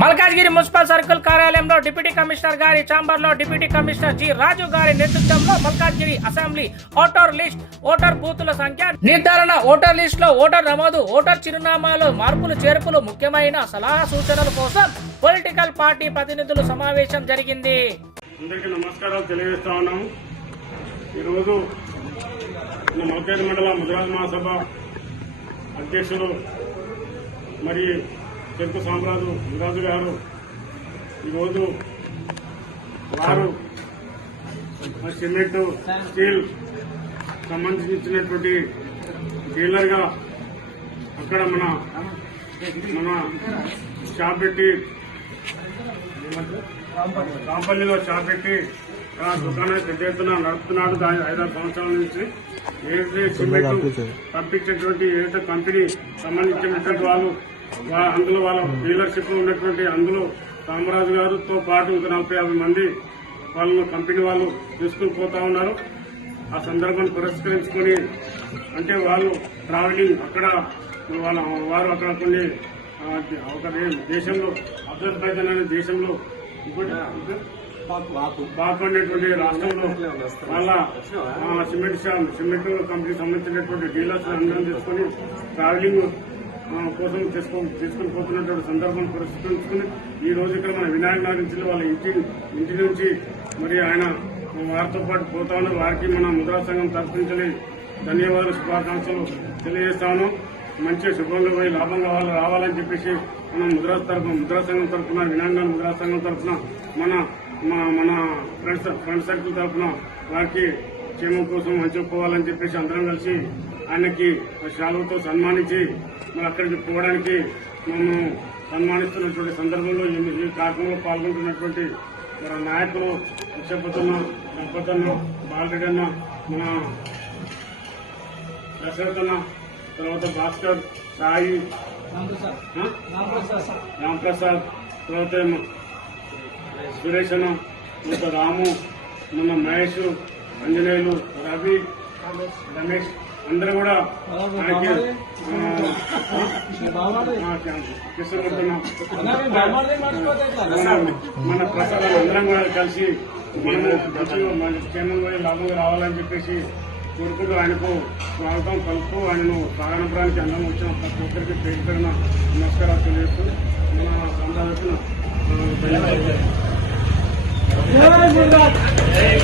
Malkajgiri municipal circle కార్యాలయంలో deputy commissioner గారి chamber లో డిప్యూటీ కమిషనర్ జి రాజు గారి నేతృత్వంలో Malkajgiri assembly voter list, voter బూతుల సంఖ్య నిర్ధారణ, ఓటర్ లిస్ట్ లో ఓటర్ నమోదు, ఓటర్ చిరునామాలో మార్పులు చేర్పులు, ముఖ్యమైన సలహా సూచనల కోసం పొలిటికల్ పార్టీ ప్రతినిధుల సమావేశం జరిగింది. అందరికీ నమస్కారాలు తెలియజేస్తా ఉన్నాము. ఈరోజు మల్కాజ్గిరి మండల ముద్రాజ్ మహాసభ అధ్యక్షులు మరి తెలుగు సామ్రాజు ముద్రాజు గారు ఈరోజు వారు సిమెంట్, స్టీల్ సంబంధించినటువంటి డీలర్ గా అక్కడ మన షాప్ పెట్టి కాంపల్లిలో షాప్ పెట్టి దుకాణాన్ని పెద్ద ఎత్తున నడుపుతున్నాడు. 5-6 సంవత్సరాల నుంచి ఏదైతే సిమెంట్ పంపించేటువంటి ఏదైతే కంపెనీ సంబంధించినటువంటి వాళ్ళు అందులో వాళ్ళ డీలర్షిప్ ఉన్నటువంటి అందులో కామరాజు గారితో పాటు ఇంకా 40-50 మంది వాళ్ళను కంపెనీ వాళ్ళు తీసుకుని పోతా ఉన్నారు. ఆ సందర్భాన్ని పురస్కరించుకొని అంటే వాళ్ళు ట్రావెలింగ్ అక్కడ వారు అక్కడ కొన్ని ఒక దేశంలో అజర్బైజాన్ అనే దేశంలో పాక్ అనేటువంటి రాష్ట్రంలో వాళ్ళ సిమెంట్ కంపెనీ సంబంధించినటువంటి డీలర్స్ అందరం తీసుకుని ట్రావెలింగ్ కోసం తీసుకుని పోతున్నటువంటి సందర్భం పురస్కరించుకుని ఈ రోజు ఇక్కడ మన వినాయక నగర్ నుంచి వాళ్ళ ఇంటి నుంచి మరి ఆయన వారితో పాటు పోతా ఉన్నారు. వారికి మన ముద్రా సంఘం తరఫున ధన్యవాదాలు, శుభాకాంక్షలు తెలియజేస్తాను. మంచిగా శుభంగా పోయి లాభంగా వాళ్ళు రావాలని చెప్పేసి మనం ముద్రా సంఘం తరఫున వినాయక నగర్ ముద్రా సంఘం తరఫున మన ఫ్రెండ్ సర్కిల్ తరఫున వారికి క్షేమం కోసం మంచిగా పోవాలని చెప్పేసి అందరం కలిసి ఆయనకి శాలువతో సన్మానించి మరి అక్కడికి పోవడానికి మేము సన్మానిస్తున్నటువంటి సందర్భంలో ఈ కార్యక్రమంలో పాల్గొంటున్నటువంటి మన నాయకులు విషపతన్న, గణపతన్న, బాలరెడ్డన్న, మన దశరథన్న, తర్వాత భాస్కర్, సాయి, రాంప్రసాద్, తర్వాత సురేష్ అన్న, ఇంకా రాము, మన మహేష్, అంజనేయులు, రవి, రమేష్ అందరూ కూడా మన ప్రసాదాలు అందరం కూడా కలిసి మనము క్షేమంగా లాభంగా రావాలని చెప్పేసి కోరుకుంటూ ఆయనకు స్వాగతం కలుపుతూ ఆయనను సాగనపురానికి అందరం వచ్చిన ప్రతి ఒక్కరికి పేరు పేరున నమస్కారాలు తెలియజేస్తూ మన సందర్భన